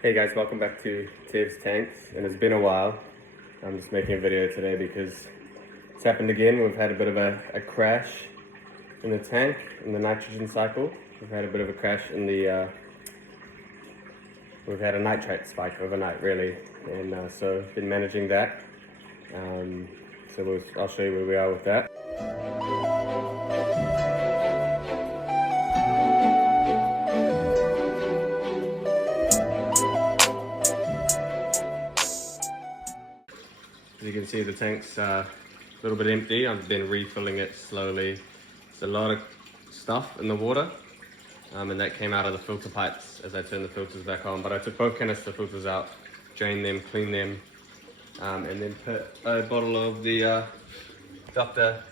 Hey guys, welcome back to Tev's Tanks, and it's been a while. I'm just making a video today because it's happened again. We've had a bit of a crash in the tank, in the nitrogen cycle. We've had a bit of a crash in the, we've had a nitrite spike overnight really, and so been managing that. I'll show you where we are with that. As you can see, the tank's a little bit empty. I've been refilling it slowly. There's a lot of stuff in the water, and that came out of the filter pipes as I turned the filters back on. But I took both canister filters out, drained them, cleaned them, and then put a bottle of the Dr.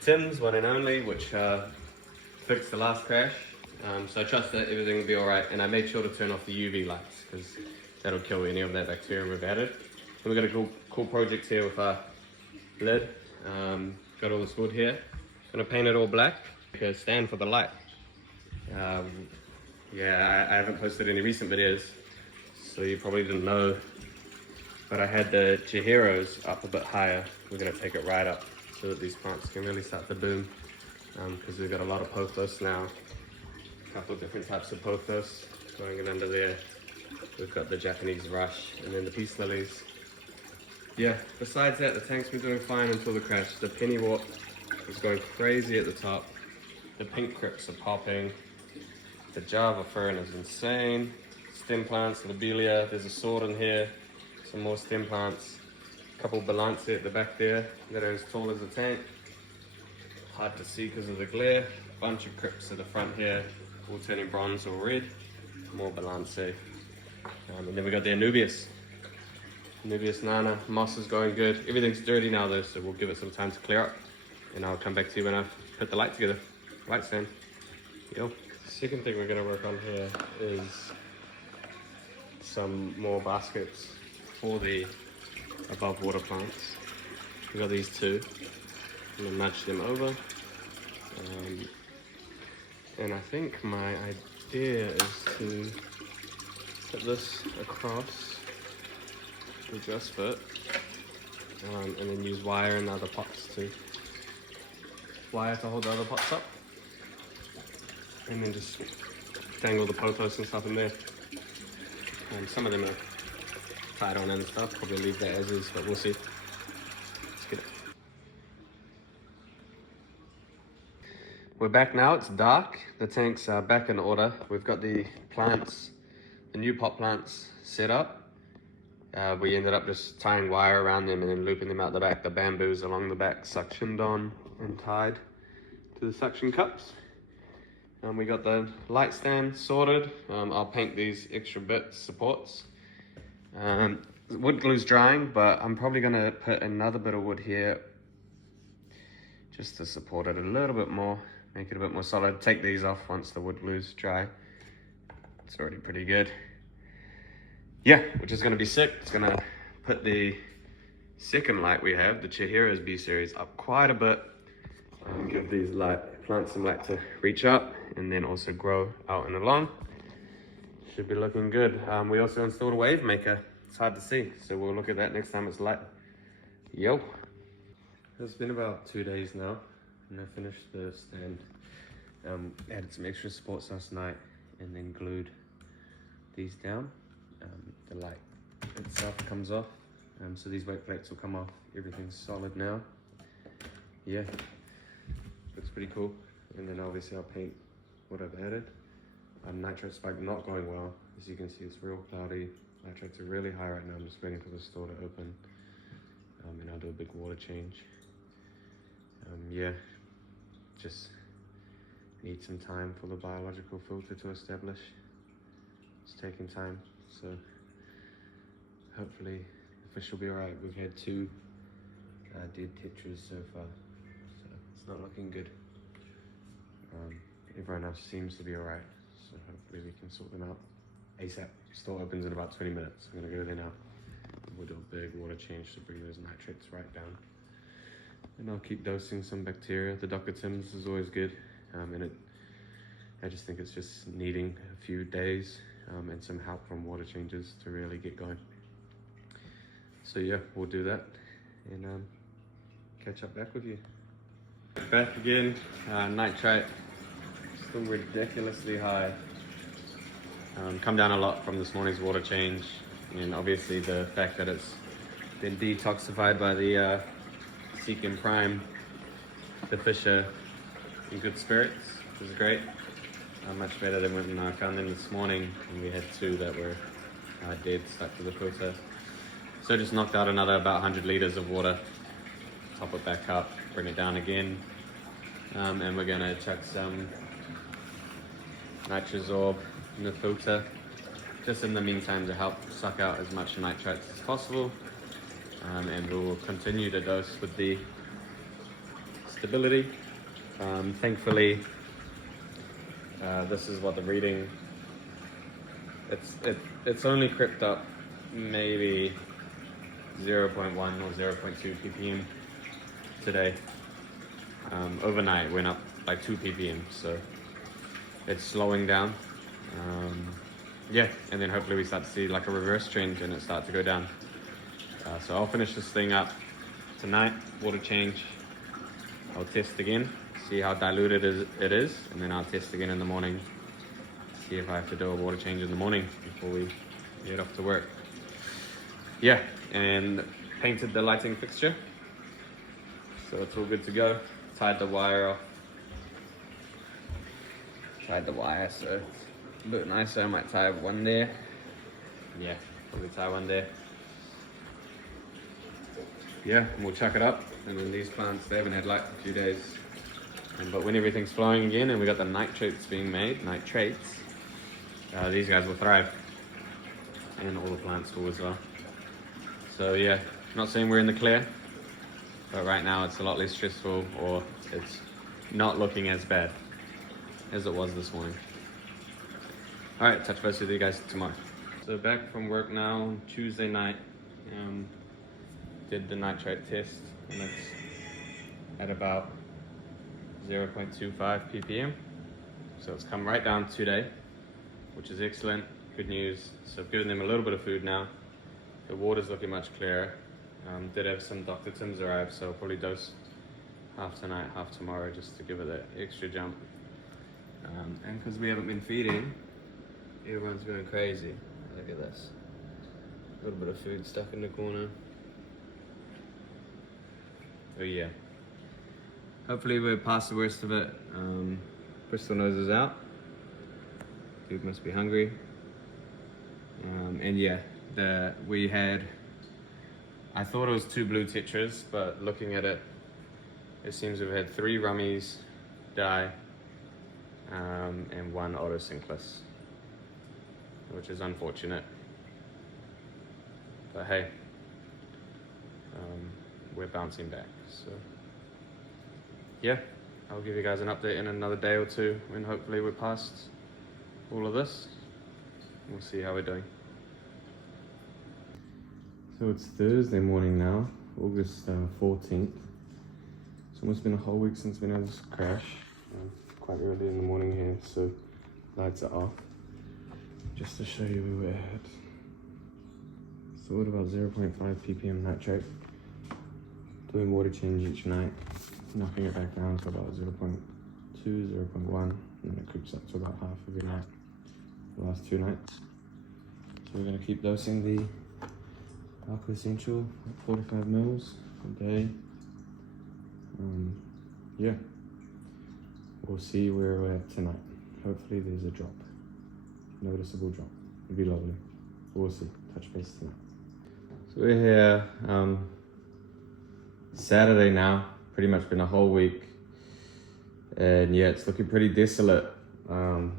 Tim's one and only, which fixed the last crash. So I trust that everything will be all right. And I made sure to turn off the UV lights because that'll kill any of that bacteria we've added. And we've got a cool project here with our lid. Got all this wood here. Gonna paint it all black. Make a stand for the light. Yeah, I haven't posted any recent videos, so you probably didn't know, but I had the Chihiros up a bit higher. We're gonna take it right up so that these plants can really start to boom, because we've got a lot of pothos now. A couple of different types of pothos going in under there. We've got the Japanese rush and then the peace lilies. Yeah, besides that, the tank's been doing fine until the crash. The pennywort is going crazy at the top. The pink crypts are popping. The Java fern is insane. Stem plants, lobelia, there's a sword in here. Some more stem plants. A couple balancea at the back there that are as tall as the tank. Hard to see because of the glare. Bunch of crypts at the front here, all turning bronze or red. More balancea. And then we got the Anubias. Anubias Nana, moss is going good. Everything's dirty now though, so we'll give it some time to clear up. And I'll come back to you when I put the light together. Light stand. Yo. Second thing we're gonna work on here is some more baskets for the above water plants. We've got these two. I'm gonna nudge them over. And I think my idea is to put this across to just fit, and then use wire in the other pots to hold the other pots up, and then just dangle the pothos and stuff in there. Some of them are tied on and stuff, probably leave that as is, but we'll see. Let's get it. We're back now, it's dark. The tank's back in order. We've got the plants, the new pot plants set up. We ended up just tying wire around them and then looping them out the back. The bamboos along the back suctioned on and tied to the suction cups. We got the light stand sorted. I'll paint these extra bit supports. Wood glue's drying, but I'm probably gonna put another bit of wood here just to support it a little bit more, make it a bit more solid. Take these off once the wood glue's dry. It's already pretty good. Yeah, which is gonna be sick. It's gonna put the second light we have, the Chihiro's B series, up quite a bit. Give these plants some light to reach up and then also grow out and along. Should be looking good. We also installed a wave maker. It's hard to see, so we'll look at that next time it's light. Yo. It's been about 2 days now, and I finished the stand. Added some extra supports last night and then glued these down. The light itself comes off, so these weight plates will come off. Everything's solid now. Yeah, looks pretty cool. And then obviously I'll paint what I've added. Nitrite spike not going well. As you can see, it's real cloudy. Nitrites are really high right now. I'm just waiting for the store to open, and I'll do a big water change. Yeah, just need some time for the biological filter to establish. It's taking time, so hopefully the fish will be alright. We've had 2 dead tetras so far, so it's not looking good. Everyone else seems to be alright, so hopefully we can sort them out ASAP. Store opens in about 20 minutes. I'm gonna go there now. We'll do a big water change to bring those nitrates right down. And I'll keep dosing some bacteria. The Dr. Tim's is always good, and I just think it's just needing a few days and some help from water changes to really get going. So yeah, we'll do that and catch up back with you. Back again, nitrite still ridiculously high. Come down a lot from this morning's water change, and obviously the fact that it's been detoxified by the Seeking Prime. The fish are in good spirits, which is great. Much better than when I found them this morning, and we had 2 that were dead, stuck to the filter. So just knocked out another about 100 liters of water, top it back up, bring it down again, and we're gonna chuck some Nitrosorb in the filter, just in the meantime to help suck out as much nitrites as possible, and we will continue to dose with the stability. Thankfully, this is what the reading, it's only crept up maybe 0.1 or 0.2 ppm today. Overnight went up by 2 ppm, so it's slowing down. Yeah, and then hopefully we start to see like a reverse trend and it start to go down. So I'll finish this thing up tonight, water change. I'll test again, see how diluted it is, and then I'll test again in the morning, see if I have to do a water change in the morning before we get off to work. Yeah, and painted the lighting fixture, so it's all good to go. Tied the wire off. Tied the wire so it's a bit nicer. I might tie one there. Yeah, probably tie one there. Yeah, and we'll chuck it up. And then these plants, they haven't had light for a few days. But when everything's flowing again and we got the nitrates being made, nitrates, these guys will thrive. And all the plants will as well. So yeah, not saying we're in the clear, but right now it's a lot less stressful, or it's not looking as bad as it was this morning. All right, touch base with you guys tomorrow. So back from work now on Tuesday night. Did the nitrite test, and it's at about 0.25 ppm. So it's come right down today, which is excellent, good news. So I've given them a little bit of food now. The water's looking much clearer. Did have some Dr. Tim's arrive, so I'll probably dose half tonight, half tomorrow, just to give it that extra jump. And because we haven't been feeding, everyone's going crazy. Look at this. A little bit of food stuck in the corner. Oh yeah. Hopefully we're past the worst of it. Bristol nose is out. Dude must be hungry. And yeah, we had, I thought it was 2 blue tetras, but looking at it, it seems we've had 3 rummies die, and 1 otocinclus, which is unfortunate. But hey, we're bouncing back. So yeah, I'll give you guys an update in another day or 2 when hopefully we're past all of this. We'll see how we're doing. So it's Thursday morning now, August 14th. It's almost been a whole week since we had this crash. Quite early in the morning here, so lights are off. Just to show you where we're at. So what about 0.5 ppm nitrate? Doing water change each night, knocking it back down to about 0.2, 0.1, and then it creeps up to about half every night, the last 2 nights. So we're going to keep dosing the Aqua Essential at 45 mils a day. Yeah, we'll see where we're at tonight. Hopefully there's a drop, noticeable drop. It'd be lovely. We'll see. Touch base tonight. So we're here. Saturday now, pretty much been a whole week, and yeah, it's looking pretty desolate. I'll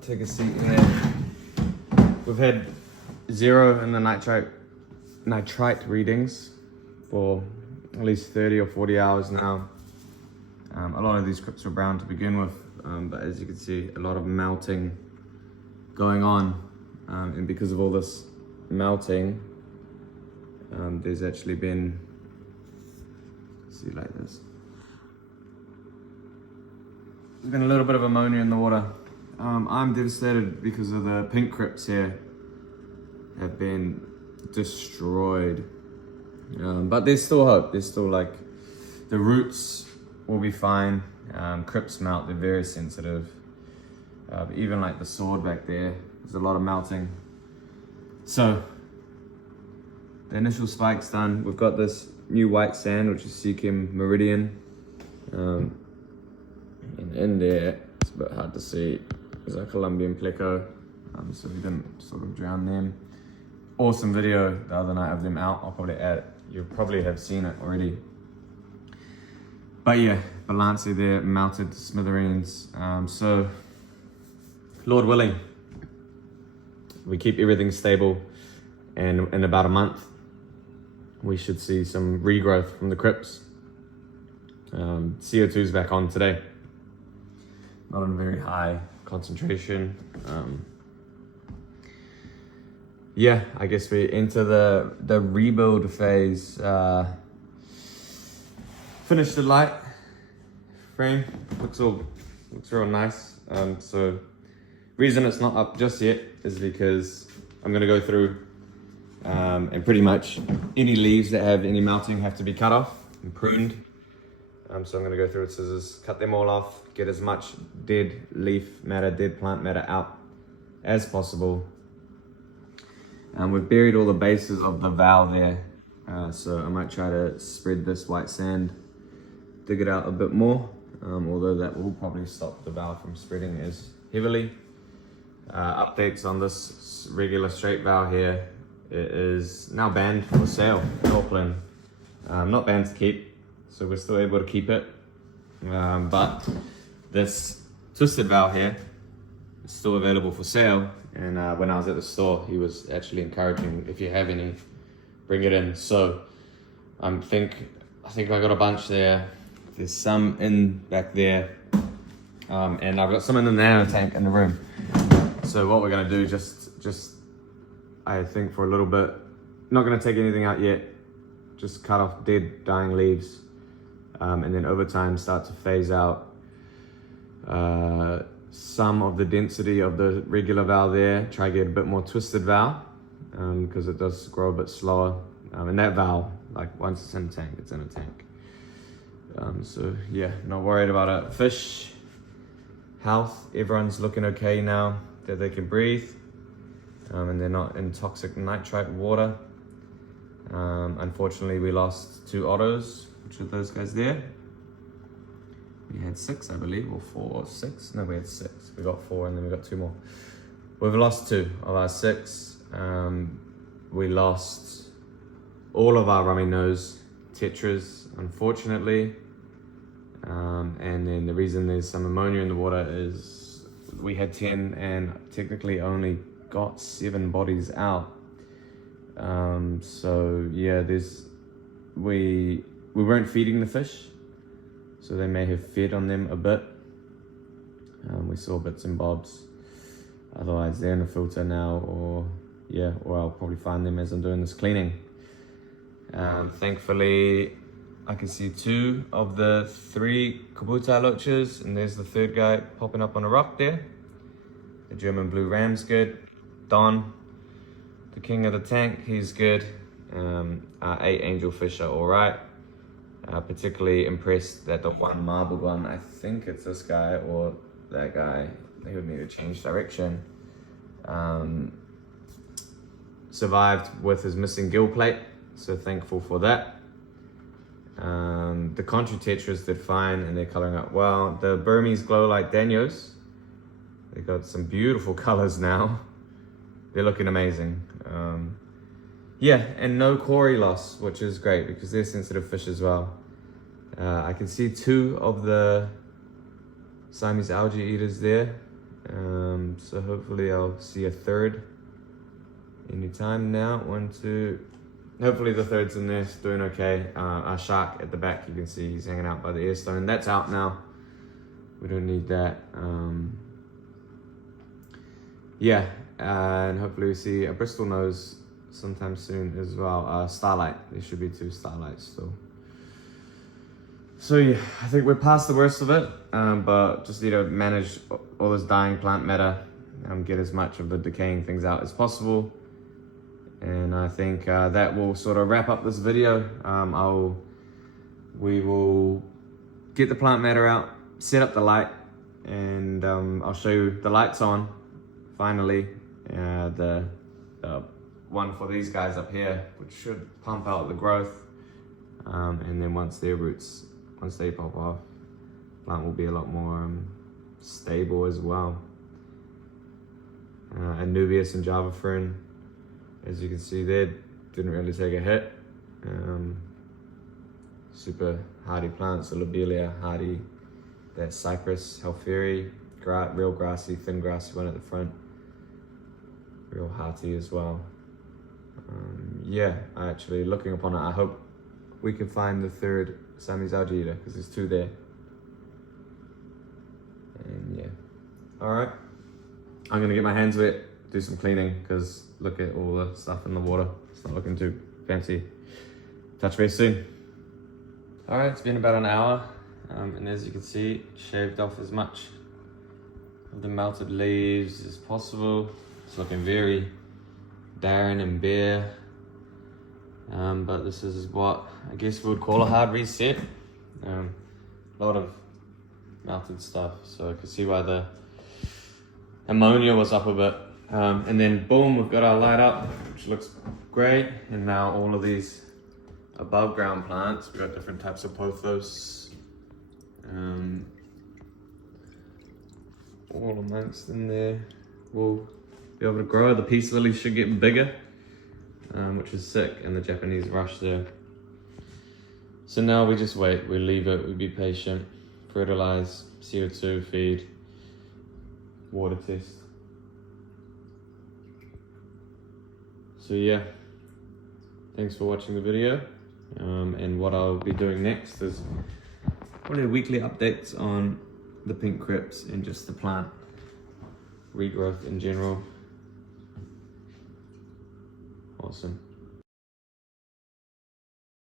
take a seat here. We've had 0 in the nitrite readings for at least 30 or 40 hours now. A lot of these crypts were brown to begin with, but as you can see, a lot of melting going on, and because of all this melting, there's actually been, see like this, there's been a little bit of ammonia in the water, I'm devastated because of the pink crypts here have been destroyed. But there's still hope. There's still like, the roots will be fine. Crypts melt, they're very sensitive. Even like the sword back there, there's a lot of melting. So, the initial spike's done. We've got this new white sand, which is Seachem Meridian. And in there, it's a bit hard to see, there's a Colombian pleco. So we didn't sort of drown them. Awesome video the other night of them out. I'll probably add it. You probably have seen it already. But yeah, Balanci there, melted to smithereens. So, Lord willing, we keep everything stable, and in about a month, we should see some regrowth from the crypts. CO2's back on today. Not in very high concentration. Yeah, I guess we enter the rebuild phase. Finished the light frame, looks real nice. So reason it's not up just yet is because I'm gonna go through and pretty much any leaves that have any melting have to be cut off and pruned. So I'm gonna go through with scissors, cut them all off, get as much dead leaf matter, dead plant matter out as possible. We've buried all the bases of the valve there, so I might try to spread this white sand, dig it out a bit more, although that will probably stop the valve from spreading as heavily. Updates on this regular straight valve here. It is now banned for sale in Auckland. Not banned to keep, so we're still able to keep it. But this twisted valve here is still available for sale. And when I was at the store, he was actually encouraging, if you have any, bring it in. So I think I got a bunch there. There's some in back there, and I've got some in the nano tank in the room. So what we're gonna do, just I think for a little bit, not gonna take anything out yet, just cut off dead, dying leaves, and then over time start to phase out some of the density of the regular valve there, try to get a bit more twisted valve, because it does grow a bit slower. And that valve, like once it's in a tank, it's in a tank. So yeah, not worried about it. Fish health, everyone's looking okay now that they can breathe, and they're not in toxic nitrite water. Unfortunately, we lost 2 ottos, which are those guys there. We had 6, I believe, or 4 or 6. No, we had 6. We got 4 and then we got 2 more. We've lost 2 of our 6. We lost all of our rummy nose tetras, unfortunately. And then the reason there's some ammonia in the water is we had 10 and technically only got 7 bodies out. So yeah, we weren't feeding the fish, so they may have fed on them a bit. We saw bits and bobs. Otherwise, they're in a filter now, or I'll probably find them as I'm doing this cleaning. Thankfully, I can see 2 of the 3 Kabutai loaches, and there's the 3rd guy popping up on a rock there. The German blue ram's good. Don, the king of the tank, he's good. Our 8 angelfish are all right. Particularly impressed that the one marbled one, I think it's this guy or that guy, they would need to change direction, survived with his missing gill plate, so thankful for that. The Contra Tetras did fine and they're coloring up well. The Burmese glow like Danios, they got some beautiful colors now. They're looking amazing. Yeah, and no cory loss, which is great because they're sensitive fish as well. I can see 2 of the Siamese algae eaters there. So hopefully I'll see a 3rd anytime now. 1, 2. Hopefully the 3rd's in there, doing okay. Our shark at the back, you can see he's hanging out by the air stone. That's out now. We don't need that. Yeah, and hopefully we see a Bristol nose sometime soon as well. Starlight, there should be 2 starlights still. So yeah, I think we're past the worst of it, but just need to manage all this dying plant matter, get as much of the decaying things out as possible. And I think that will sort of wrap up this video. We will get the plant matter out, set up the light, and I'll show you the lights on, finally. The one for these guys up here, which should pump out the growth. And then once they pop off, plant will be a lot more stable as well. Anubias and Java Fern, as you can see there, didn't really take a hit. Super hardy plants, the lobelia hardy, that cypress, halferi, real grassy, thin grassy one at the front, real hearty as well. Yeah, actually looking upon it, I hope we can find the third Siamese algae eater, because there's 2 there. And yeah, all right. I'm gonna get my hands wet, do some cleaning, because look at all the stuff in the water. It's not looking too fancy. Touch base soon. All right, it's been about an hour, and as you can see, shaved off as much of the melted leaves as possible. It's looking very barren and bare, but this is what I guess we would call a hard reset. A lot of melted stuff, so I can see why the ammonia was up a bit. And then boom, we've got our light up, which looks great. And now all of these above ground plants, we've got different types of pothos, all amongst in there. We'll be able to grow. The peace lilies should get bigger, which is sick, and the Japanese rush there. So now we just wait, we leave it, we be patient, fertilize, CO2 feed, water test. So yeah, thanks for watching the video. And what I'll be doing next is probably weekly updates on the pink crypts and just the plant regrowth in general. Awesome.